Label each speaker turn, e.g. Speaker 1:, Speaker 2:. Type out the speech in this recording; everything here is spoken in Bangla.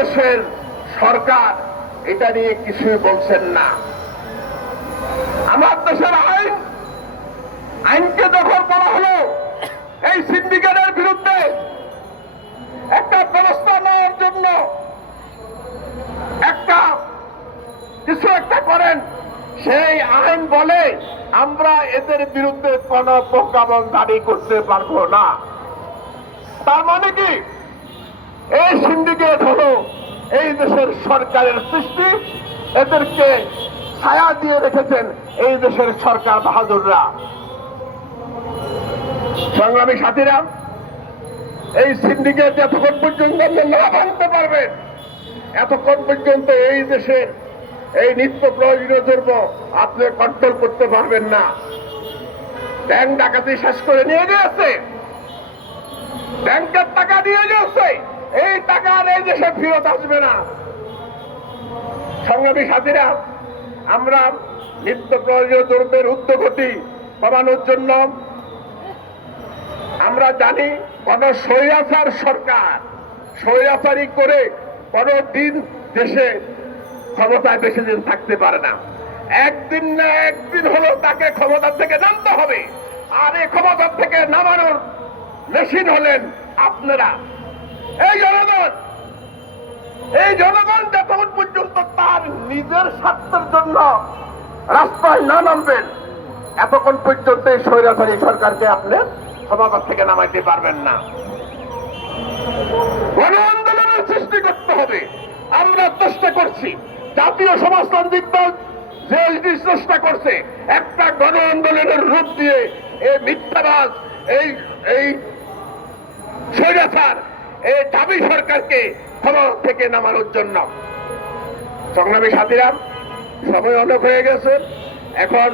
Speaker 1: দেশের সরকার এটা নিয়ে কিছুই বলছেন না। আমার দেশের আইন, আইনকে যখন বলা হলো, এই সিন্ডিকেটের বিরুদ্ধে একটা ব্যবস্থা নেওয়ার জন্য একটা কিছু একটা করেন, সেই আইন বলে আমরা এদের বিরুদ্ধে কোন প্রজ্ঞাপন দাবি করতে পারব না। তার মানে কি এই সিন্ডিকেট হলো এই দেশের সরকারের সৃষ্টি, এদেরকে ছায়া দিয়ে রেখেছেন এই দেশের সরকার বাহাদুররা। সংগ্রামী সাথীরা, এই সিন্ডিকেট যতক্ষণ পর্যন্ত না ভাঙতে পারবেন এতক্ষণ পর্যন্ত এই দেশে এই নিত্য প্রয়োজনীয় দ্রব্য আপনি কন্ট্রোল করতে পারবেন না। ব্যাংক ডাকাতি শেষ করে নিয়ে গিয়েছে ব্যাংকের টাকা দিয়ে গেছে এই টাকা আর এই দেশে ফেরত আসবে না। সংগ্রামী সাথীরা, আমরা নিত্য প্রয়োজনীয় দ্রব্যের উদ্যোগটি কমানোর জন্য আমরা জানি কোন স্বৈরাচার সরকার স্বৈরাচারি করে কোন দিন দেশে ক্ষমতায় বেশি দিন থাকতে পারে না। একদিন না একদিন হলো তাকে ক্ষমতা থেকে নামতে হবে। আর এই ক্ষমতা থেকে নামানোর মেশিন হলেন আপনারা। এই জনগণ এই জনগণ যতক্ষণ পর্যন্ত তার নিজের স্বার্থের জন্য রাস্তায় না নামবেন, এতক্ষণ পর্যন্ত এই স্বৈরাচারী সরকারকে আপনি ক্ষমতা থেকে নামাইতে পারবেন না। গণ আন্দোলনের সৃষ্টি করতে হবে। আমরা চেষ্টা করছি, জাতীয় সমাজতান্ত্রিক দল যে চেষ্টা করছে, একটা গণ আন্দোলনের রূপ দিয়ে এই মিথ্যাবাজ, এই এই স্বৈরাচার এই দাবি সরকারকে ক্ষমতা থেকে নামানোর জন্য। সংগ্রামী সাথীরাম সময় অনেক হয়ে গেছে। এখন